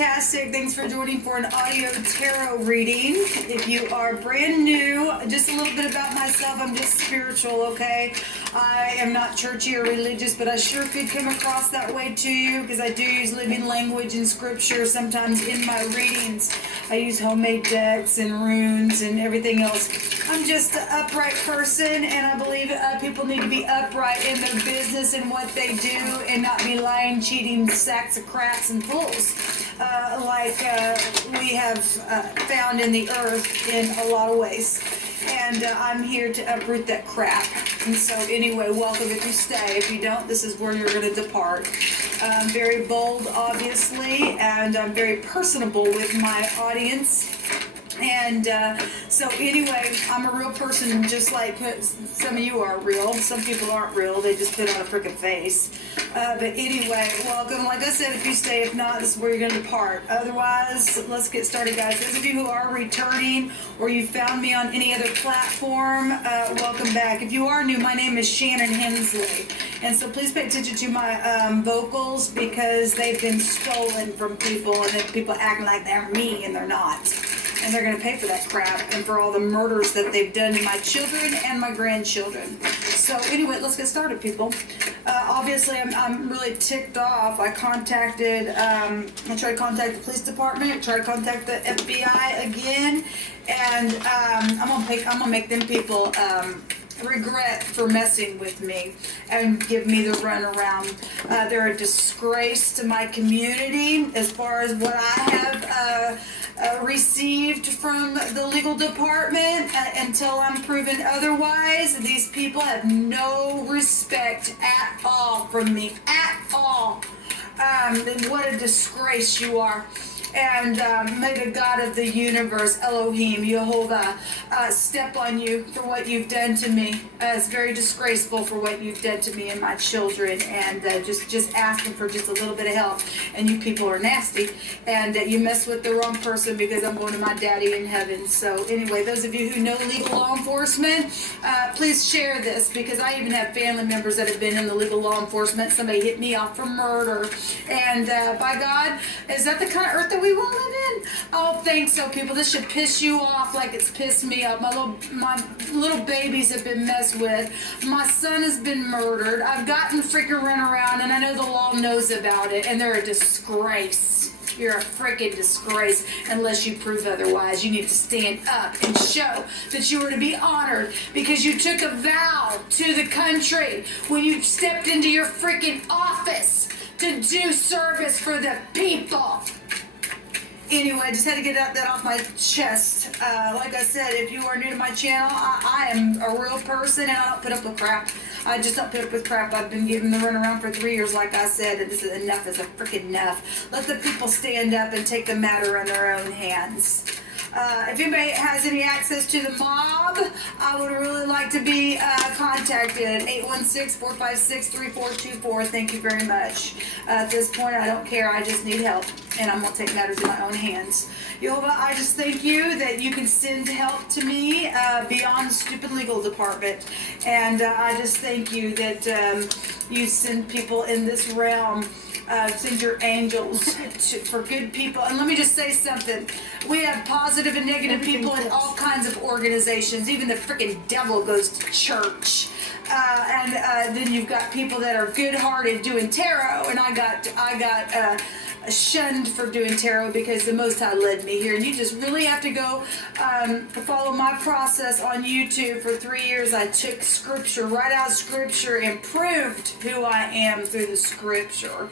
fantastic. Thanks for joining for an audio tarot reading. If you are brand new, just a little bit about myself. I'm just spiritual, okay? I am not churchy or religious, but I sure could come across that way to you because I do use living language and scripture sometimes in my readings. I use homemade decks and runes and everything else. I'm just an upright person, and I believe people need to be upright in their business and what they do and not be lying, cheating, sacks of cracks and fools like we have found in the earth in a lot of ways. And I'm here to uproot that crap. And so anyway, welcome if you stay. If you don't, this is where you're going to depart. I'm very bold, obviously, and I'm very personable with my audience. And so anyway, I'm a real person, just like some of you are real. Some people aren't real. They just put on a freaking face. But anyway, welcome. Like I said, if you stay, if not, this is where you're going to depart. Otherwise, let's get started, guys. Those of you who are returning or you found me on any other platform, welcome back. If you are new, my name is Shannon Hensley. And so please pay attention to my vocals because they've been stolen from people, and then people acting like they're me and they're not. And they're going to pay for that crap and for all the murders that they've done to my children and my grandchildren. So anyway, let's get started, people. Obviously, I'm really ticked off. I tried to contact the police department, tried to contact the FBI again, and I'm gonna make them people regret for messing with me and give me the runaround. They're a disgrace to my community as far as what I have received from the legal department. Until I'm proven otherwise, these people have no respect at all from me, at all. What a disgrace you are. And may the God of the universe, ELOHIM, Jehovah, step on you for what you've done to me. It's very disgraceful for what you've done to me and my children. And just asking for just a little bit of help. And you people are nasty. And you mess with the wrong person because I'm going to my daddy in heaven. So anyway, those of you who know legal law enforcement, please share this, because I even have family members that have been in the legal law enforcement. Somebody hit me off for murder. And by God, is that the kind of earth that we won't live in? Oh, thanks so, people. This should piss you off like it's pissed me off. My little babies have been messed with. My son has been murdered. I've gotten freaking run around, and I know the law knows about it, and they're a disgrace. You're a freaking disgrace unless you prove otherwise. You need to stand up and show that you were to be honored because you took a vow to the country when you stepped into your freaking office to do service for the people. Anyway, I just had to get that off my chest. Like I said, if you are new to my channel, I am a real person, and I don't put up with crap. I just don't put up with crap. I've been giving the runaround for 3 years, like I said, and this is enough. Is a freaking enough. Let the people stand up and take the matter in their own hands. If anybody has any access to the mob, I would really like to be contacted. 816-456-3424. Thank you very much. At this point, I don't care. I just need help, and I'm going to take matters in my own hands. Jehovah, I just thank you that you can send help to me beyond the stupid legal department. And I just thank you that you send people in this realm. Send your angels for good people. And let me just say something. We have positive and negative people in all kinds of organizations. Even the freaking devil goes to church. And then you've got people that are good-hearted doing tarot. And I got shunned for doing tarot because the Most High led me here. And you just really have to go follow my process on YouTube. For 3 years, I took scripture, right out of scripture, and proved who I am through the scripture.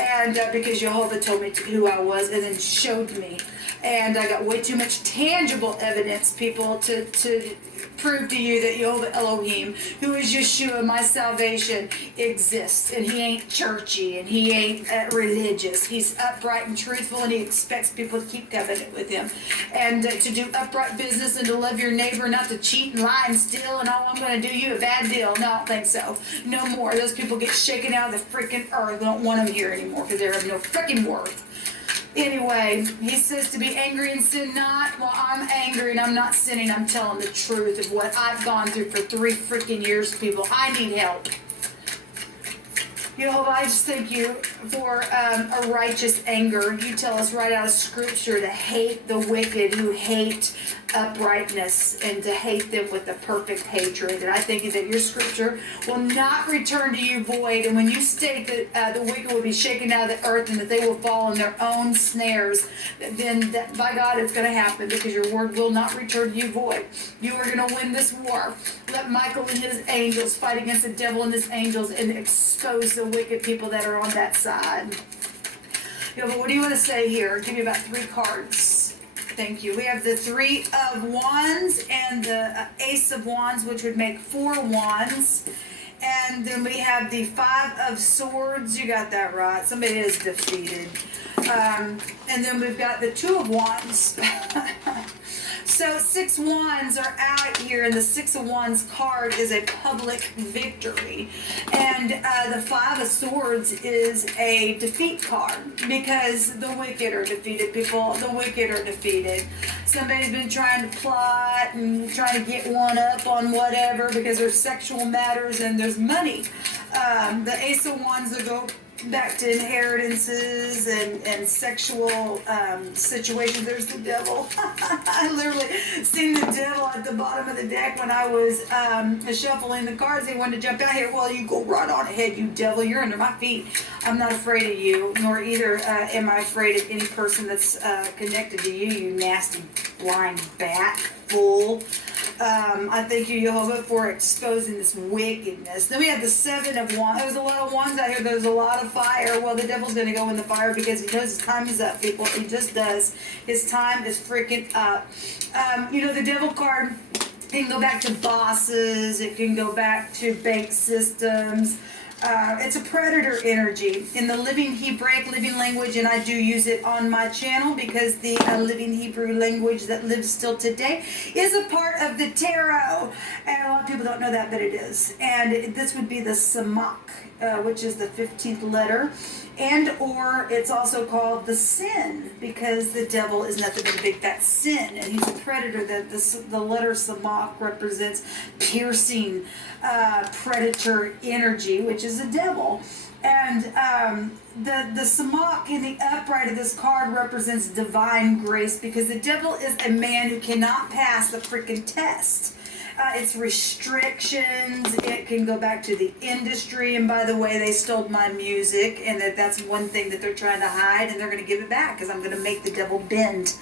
And because Jehovah told me who I was and then showed me. And I got way too much tangible evidence, people, to prove to you that Jehovah ELOHIM, who is Yeshua, my salvation, exists. And he ain't churchy, and he ain't religious. He's upright and truthful, and he expects people to keep covenant with him. And to do upright business and to love your neighbor, not to cheat and lie and steal, and I'm going to do you a bad deal. No, I don't think so. No more. Those people get shaken out of the freaking earth. We don't want them here anymore because they have no freaking worth. Anyway, he says to be angry and sin not. Well, I'm angry and I'm not sinning. I'm telling the truth of what I've gone through for 3 freaking years, people. I need help. Jehovah, I just thank you for a righteous anger. You tell us right out of Scripture to hate the wicked who hate uprightness and to hate them with a perfect hatred. And I thank you that your Scripture will not return to you void. And when you state that the wicked will be shaken out of the earth and that they will fall in their own snares, then by God it's going to happen, because your word will not return to you void. You are going to win this war. Let Michael and his angels fight against the devil and his angels and expose the wicked people that are on that side. But what do you want to say here? Give me about 3 cards. Thank you. We have the 3 of Wands and the Ace of Wands, which would make 4 Wands. And then we have the 5 of Swords. You got that right. Somebody is defeated. And then we've got the 2 of Wands. So 6 Wands are out here, and the 6 of Wands card is a public victory. And the 5 of Swords is a defeat card, because the wicked are defeated, people. The wicked are defeated. Somebody's been trying to plot and trying to get one up on whatever, because there's sexual matters and there's money. The Ace of Wands will go back to inheritances and sexual situations. There's the devil. I literally seen the devil at the bottom of the deck when I was shuffling the cards. He wanted to jump out here. Well, you go right on ahead, you devil. You're under my feet. I'm not afraid of you, nor either am I afraid of any person that's connected to you, you nasty blind bat fool. I thank you, Jehovah, for exposing this wickedness. Then we have the 7 of Wands. There's a lot of wands out here. There's a lot of fire. Well, the devil's going to go in the fire because he knows his time is up, people. He just does. His time is freaking up. The devil card, it can go back to bosses. It can go back to bank systems. It's a predator energy in the living Hebraic living language, and I do use it on my channel because the living Hebrew language that lives still today is a part of the tarot, and a lot of people don't know that, but it is. And this would be the Samak, which is the 15th letter, and or it's also called the sin, because the devil is nothing but a big fat sin, and he's a predator. The letter Samak represents piercing predator energy, which is a devil. And the Samak in the upright of this card represents divine grace, because the devil is a man who cannot pass the freaking test. It's restrictions. It can go back to the industry. And by the way, they stole my music, and that's one thing that they're trying to hide, and they're going to give it back, because I'm going to make the devil bend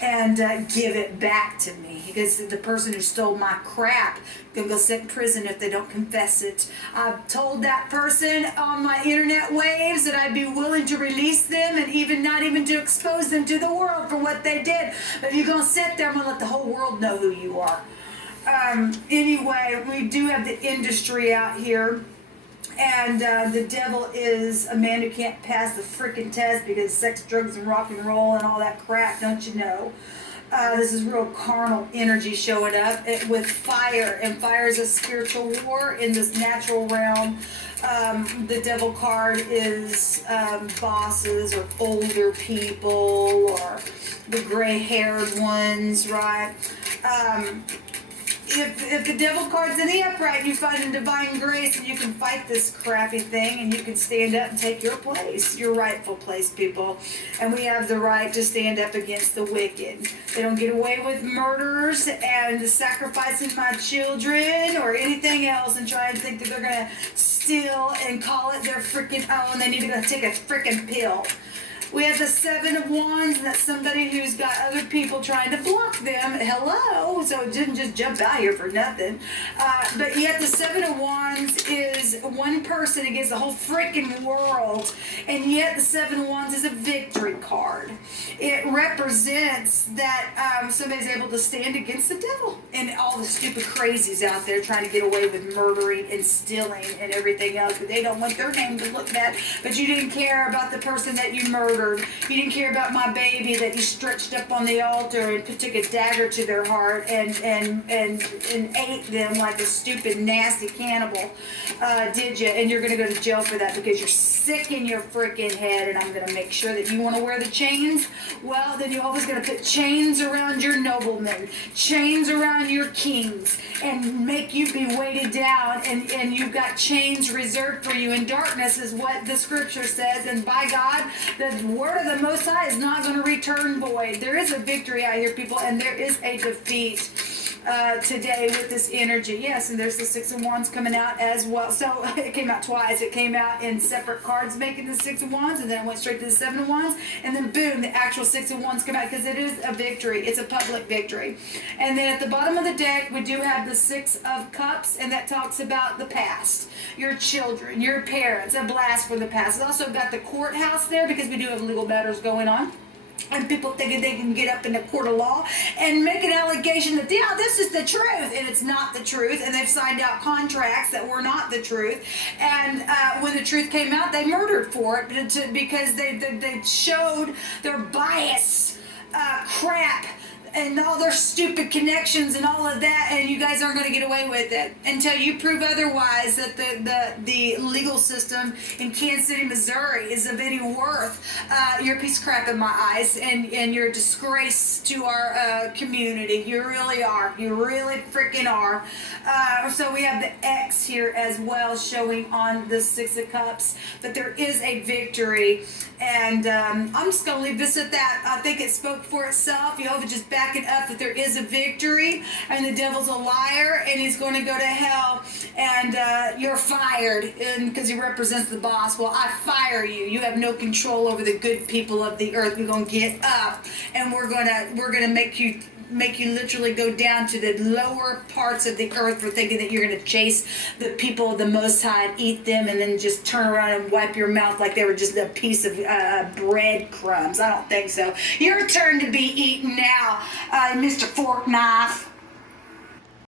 and give it back to me, because the person who stole my crap can go sit in prison if they don't confess it. I've told that person on my internet waves that I'd be willing to release them, and even not even to expose them to the world for what they did. But if you're going to sit there, I'm going to let the whole world know who you are. Anyway, we do have the industry out here, and the devil is a man who can't pass the freaking test because sex, drugs, and rock and roll and all that crap, don't you know? This is real carnal energy showing up with fire, and fire is a spiritual war in this natural realm. The devil card is bosses or older people or the gray-haired ones, right? If the devil card's in the upright, you find a divine grace, and you can fight this crappy thing, and you can stand up and take your place, your rightful place, people. And we have the right to stand up against the wicked. They don't get away with murders and sacrificing my children or anything else and try and think that they're going to steal and call it their freaking own. They need to go take a freaking pill. We have the 7 of Wands, and that's somebody who's got other people trying to block them. Hello. So it didn't just jump out here for nothing. But yet the 7 of Wands is one person against the whole freaking world. And yet the 7 of Wands is a victory card. It represents that somebody's able to stand against the devil and all the stupid crazies out there trying to get away with murdering and stealing and everything else. But they don't want their name to look bad. But you didn't care about the person that you murdered. murdered. You didn't care about my baby that you stretched up on the altar and took a dagger to their heart and ate them like a stupid, nasty cannibal, did you? And you're going to go to jail for that because you're sick in your freaking head, and I'm going to make sure that you want to wear the chains. Well, then you're always going to put chains around your noblemen, chains around your kings, and make you be weighted down, and you've got chains reserved for you in darkness, is what the scripture says. And by God, the word of the Most High is not going to return void. There is a victory out here, people, and there is a defeat today with this energy. Yes, and there's the Six of Wands coming out as well. So it came out twice. It came out in separate cards making the Six of Wands, and then it went straight to the Seven of Wands, and then boom, the actual Six of Wands come out, because it is a victory. It's a public victory. And then at the bottom of the deck, we do have the Six of Cups, and that talks about the past, your children, your parents, a blast from the past. It's also got the courthouse there, because we do have legal matters going on. And people thinking they can get up in the court of law and make an allegation that, yeah, this is the truth, and it's not the truth, and they've signed out contracts that were not the truth. And when the truth came out, they murdered for it because they showed their bias crap and all their stupid connections and all of that, and you guys aren't going to get away with it until you prove otherwise, that the legal system in Kansas City, Missouri is of any worth. You're a piece of crap in my eyes, and you're a disgrace to our community. You really are. You really freaking are. So we have the X here as well, showing on the Six of Cups, but there is a victory. And I'm just going to leave this at that. I think it spoke for itself. You have just back it up that there is a victory, and the devil's a liar, and he's going to go to hell, and you're fired, because he represents the boss. Well, I fire you. You have no control over the good people of the earth. We're going to get up, and we're going to make you literally go down to the lower parts of the earth for thinking that you're going to chase the people of the Most High and eat them, and then just turn around and wipe your mouth like they were just a piece of bread crumbs. I don't think so. Your turn to be eaten now, Mr. Fork Knife.